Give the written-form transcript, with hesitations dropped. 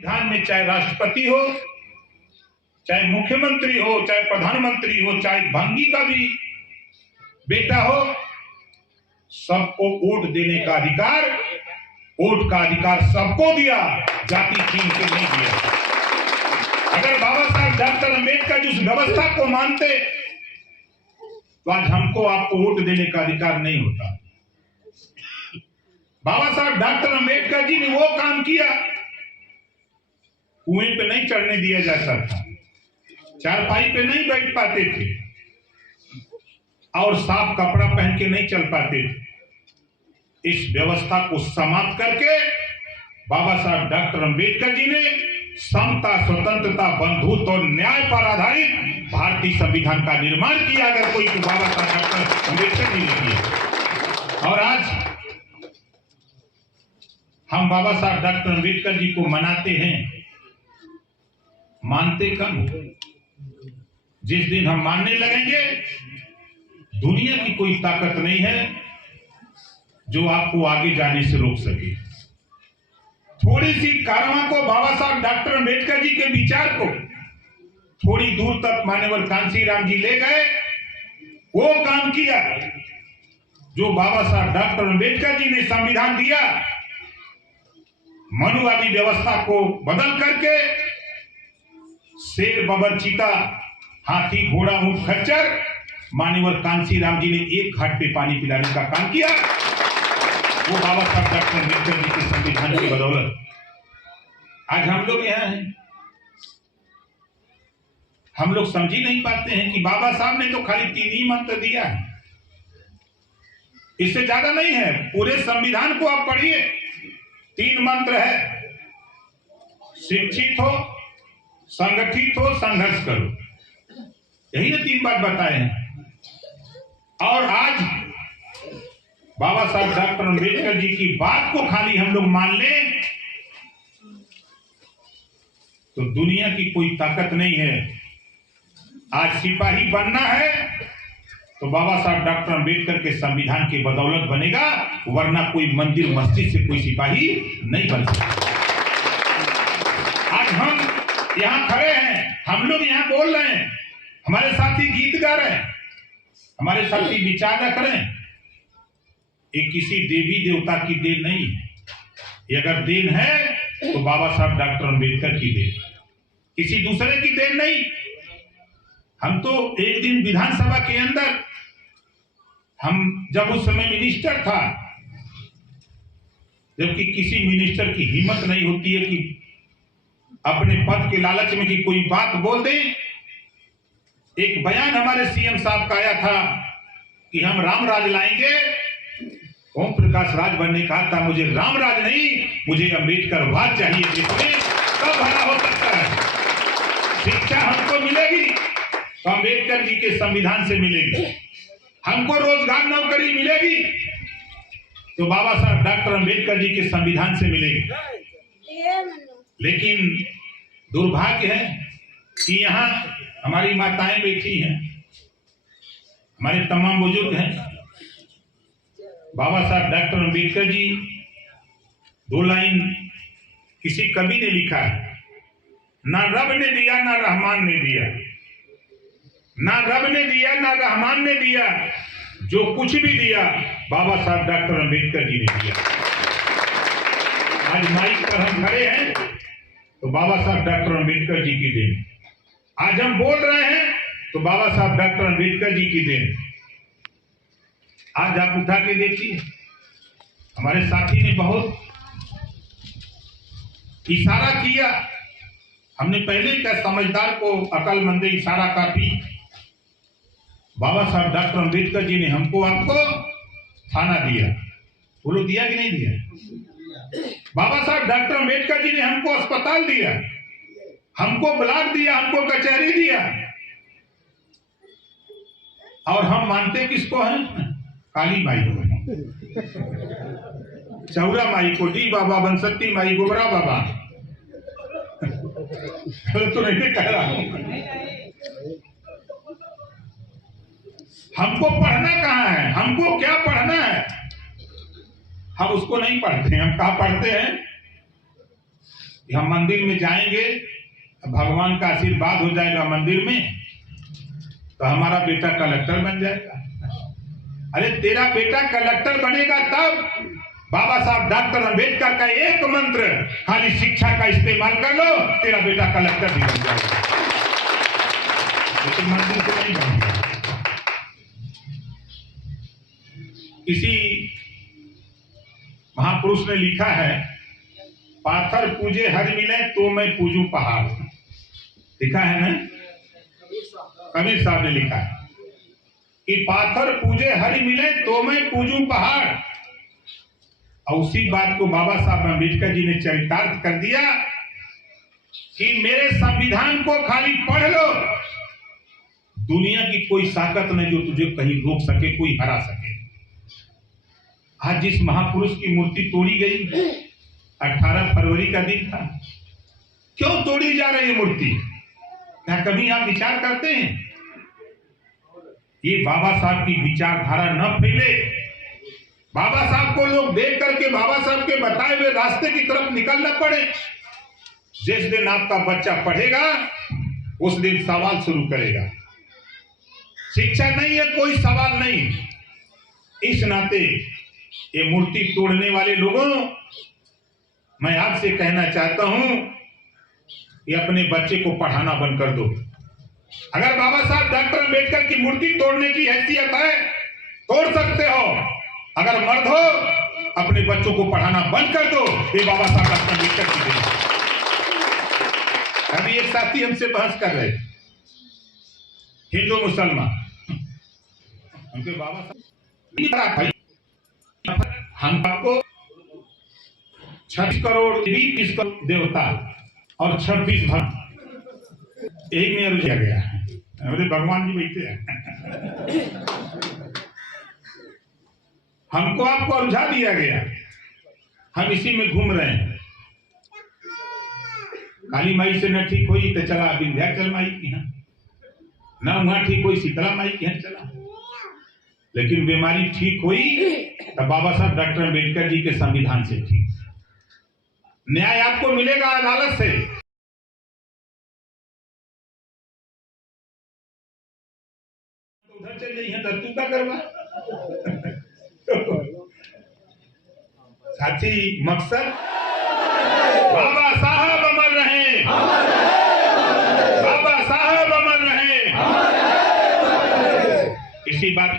संविधान में चाहे राष्ट्रपति हो, चाहे मुख्यमंत्री हो, चाहे प्रधानमंत्री हो, चाहे भंगी का भी बेटा हो, सबको वोट देने का अधिकार, वोट का अधिकार सबको दिया, जाति छीन के नहीं दिया। अगर बाबा साहब डॉक्टर अम्बेडकर जिस व्यवस्था को मानते तो आज हमको आपको वोट देने का अधिकार नहीं होता। बाबा साहब डॉक्टर अम्बेडकर जी ने वो काम किया, कुएं पे नहीं चढ़ने दिया जाता था, चारपाई पे नहीं बैठ पाते थे और साफ कपड़ा पहन के नहीं चल पाते थे। इस व्यवस्था को समाप्त करके बाबा साहब डॉक्टर अम्बेडकर जी ने समता, स्वतंत्रता, बंधुत्व और न्याय पर आधारित भारतीय संविधान का निर्माण किया। अगर कोई तो बाबा साहब डॉक्टर अम्बेडकर जी ने किया। और आज हम बाबा साहब डॉक्टर अम्बेडकर जी को मनाते हैं, मानते कम। जिस दिन हम मानने लगेंगे, दुनिया की कोई ताकत नहीं है जो आपको आगे जाने से रोक सके। थोड़ी सी कारवां को, बाबा साहब डॉक्टर अम्बेडकर जी के विचार को थोड़ी दूर तक मान्यवर कांशीराम जी ले गए, वो काम किया जो बाबा साहब डॉक्टर अम्बेडकर जी ने संविधान दिया। मनुवादी व्यवस्था को बदल करके शेर, बबर, चीता, हाथी, घोड़ा, ऊंट, खच्चर, मान्यवर कांशीराम जी ने एक घाट पे पानी पिलाने का काम किया। वो बाबा साहब डॉक्टर अम्बेडकर जी के संविधान की बदौलत आज हम लोग यहाँ हैं। हम लोग समझ ही नहीं पाते हैं कि बाबा साहब ने तो खाली 3 ही मंत्र दिया है, इससे ज्यादा नहीं है। पूरे संविधान को आप पढ़िए, 3 मंत्र है। शिक्षित हो, संगठित हो, संघर्ष करो, यही 3 बात बताए हैं। और आज बाबा साहब डॉक्टर अम्बेडकर जी की बात को खाली हम लोग मान लें तो दुनिया की कोई ताकत नहीं है। आज सिपाही बनना है तो बाबा साहब डॉक्टर अम्बेडकर के संविधान के बदौलत बनेगा, वरना कोई मंदिर मस्जिद से कोई सिपाही नहीं बन सकता। आज हम यहाँ खड़े हैं, हम लोग यहाँ बोल रहे हैं, हमारे साथी गीत गा रहे हैं, हमारे साथी विचार रख रहे हैं। ये किसी देवी देवता की देन नहीं है। ये अगर देन है तो बाबा साहब डॉक्टर अम्बेडकर की देन, किसी दूसरे की देन नहीं। हम तो एक दिन विधानसभा के अंदर, हम जब उस समय मिनिस्टर था, जबकि किसी मिनिस्टर की हिम्मत नहीं होती है कि अपने पद के लालच में कि कोई बात बोल दे। एक बयान हमारे सीएम साहब का आया था कि हम राम राज लाएंगे। ओम प्रकाश राज बनने कहा था, मुझे राम राज नहीं, मुझे अम्बेडकर वाद चाहिए, जिसमें सब भला हो सकता है। शिक्षा हमको मिलेगी तो अम्बेडकर जी के संविधान से मिलेगी, हमको रोजगार नौकरी मिलेगी तो बाबा साहब डॉक्टर अम्बेडकर जी के संविधान से मिलेगी। लेकिन दुर्भाग्य है कि यहाँ हमारी माताएं बैठी हैं, हमारे तमाम बुजुर्ग हैं। बाबा साहब डॉक्टर अम्बेडकर जी 2 लाइन किसी कवि ने लिखा है, ना रब ने दिया ना रहमान ने दिया, ना रब ने दिया ना रहमान ने दिया, जो कुछ भी दिया बाबा साहब डॉक्टर अम्बेडकर जी ने दिया। आज माइक पर हम खड़े हैं तो बाबा साहब डॉक्टर अम्बेडकर जी की देन। आज हम बोल रहे हैं तो बाबा साहब डॉक्टर अम्बेडकर जी की देन। आज आप उठा के देखिए, हमारे साथी ने बहुत इशारा किया। हमने पहले क्या, समझदार को अकलमंद इशारा काफी। बाबा साहब डॉक्टर अम्बेडकर जी ने हमको, आपको थाना दिया, बोलो दिया कि नहीं दिया? बाबा साहब डॉक्टर अम्बेडकर जी ने हमको अस्पताल दिया, हमको ब्लॉक दिया, हमको कचहरी दिया। और हम मानते किसको हैं? काली माई को, चौरा माई को, डी बाबा, बनसती माई, गोबरा बाबा। तो नहीं कह रहा हूं। हमको पढ़ना कहाँ है? हमको क्या पढ़ना है? हम उसको नहीं पढ़ते हैं। हम कहाँ पढ़ते हैं? कि हम मंदिर में जाएंगे, भगवान का आशीर्वाद हो जाएगा मंदिर में, तो हमारा बेटा कलेक्टर बन जाएगा। अरे तेरा बेटा कलेक्टर बनेगा तब बाबा साहब डॉक्टर अंबेडकर का एक मंत्र, खाली शिक्षा का इस्तेमाल कर लो, तेरा बेटा कलेक्टर भी बन जाएगा, लेकिन मंदिर से नहीं बनेगा। किसी महापुरुष ने लिखा है, पाथर पूजे हर मिले तो मैं पूजू पहाड़। लिखा है ना, कबीर साहब ने लिखा है कि पाथर पूजे हरि मिले तो मैं पूजू पहाड़। और उसी बात को बाबा साहब अम्बेडकर जी ने चरितार्थ कर दिया कि मेरे संविधान को खाली पढ़ लो, दुनिया की कोई ताकत नहीं जो तुझे कहीं रोक सके, कोई हरा सके। आज जिस महापुरुष की मूर्ति तोड़ी गई, 18 फरवरी का दिन था, क्यों तोड़ी जा रही है मूर्ति? क्या कभी आप विचार करते हैं? ये बाबा साहब की विचारधारा न फैले, बाबा साहब को लोग देख करके बाबा साहब के बताए हुए रास्ते की तरफ निकल न पड़े। जिस दिन आपका बच्चा पढ़ेगा उस दिन सवाल शुरू करेगा। शिक्षा नहीं है, कोई सवाल नहीं। इस नाते ये मूर्ति तोड़ने वाले लोगों, मैं आपसे कहना चाहता हूं कि अपने बच्चे को पढ़ाना बंद कर दो। अगर बाबा साहब डॉक्टर अंबेडकर की मूर्ति तोड़ने की हैसियत है, तोड़ सकते हो। अगर मर्द हो, अपने बच्चों को पढ़ाना बंद कर दो। ये बाबा साहब डॉक्टर अंबेडकर की देन। अभी एक साथी हमसे बहस कर रहे, हिंदू मुसलमान, उनके बाबा साहब, हम आपको 26 करोड़ 20 करोड़ देवता और 26 भक्त, यही में रुझा गया है। अरे भगवान जी बैठे हैं, हमको आपको रुझा दिया गया, हम इसी में घूम रहे हैं। काली माई से न ठीक हुई तो चला विंध्याचल माई की यहाँ, न वहां ठीक हुई शीतला माई की यहाँ चला, लेकिन बीमारी ठीक हुई तो बाबा साहब डॉक्टर अंबेडकर जी के संविधान से ठीक। न्याय आपको मिलेगा अदालत से। उधर चल जाइए, तू क्या करवा? साथी, मकसद बाबा साहब अमर रहे, बाबा साहब अमर रहे, इसी बात